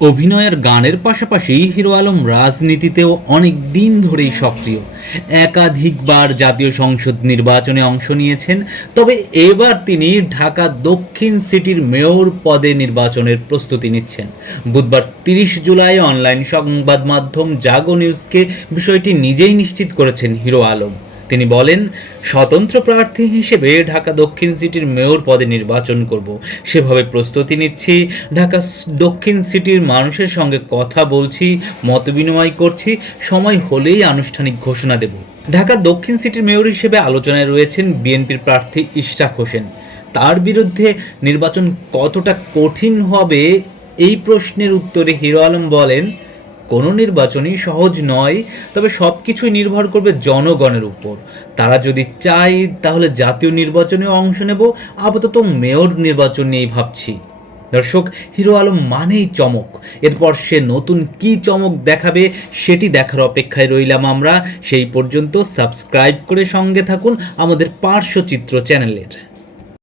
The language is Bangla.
অভিনয়ের গানের পাশাপাশি হিরো আলম রাজনীতিতেও অনেক দিন ধরেই সক্রিয়। একাধিকবার জাতীয় সংসদ নির্বাচনে অংশ নিয়েছেন, তবে এবার তিনি ঢাকা দক্ষিণ সিটির মেয়র পদে নির্বাচনের প্রস্তুতি নিচ্ছেন। বুধবার তিরিশ জুলাই অনলাইন সংবাদ মাধ্যম জাগো নিউজকে বিষয়টি নিজেই নিশ্চিত করেছেন হিরো আলম। তিনি বলেন, স্বতন্ত্র প্রার্থী হিসেবে ঢাকা দক্ষিণ সিটির মেয়র পদে নির্বাচন করব। সেভাবে প্রস্তুতি নিচ্ছি। ঢাকা দক্ষিণ সিটির মানুষের সঙ্গে কথা বলছি মতবিনিময় করছি, সময় হলেই আনুষ্ঠানিক ঘোষণা দেব। ঢাকা দক্ষিণ সিটির মেয়র হিসেবে আলোচনায় রয়েছেন বিএনপির প্রার্থী ইশরাক হোসেন। তার বিরুদ্ধে নির্বাচন কতটা কঠিন হবে, এই প্রশ্নের উত্তরে হিরো আলম বলেন কোনো নির্বাচনই সহজ নয়, তবে সব কিছুই নির্ভর করবে জনগণের উপর। তারা যদি চায়, তাহলে জাতীয় নির্বাচনে অংশ নেব, আপাতত মেয়র নির্বাচন নিয়েই ভাবছি। দর্শক, হিরো আলম মানেই চমক। এরপর সে নতুন কি চমক দেখাবে, সেটি দেখার অপেক্ষায় রইলাম আমরা। সেই পর্যন্ত সাবস্ক্রাইব করে সঙ্গে থাকুন আমাদের পার্শ্বচিত্র চ্যানেলের।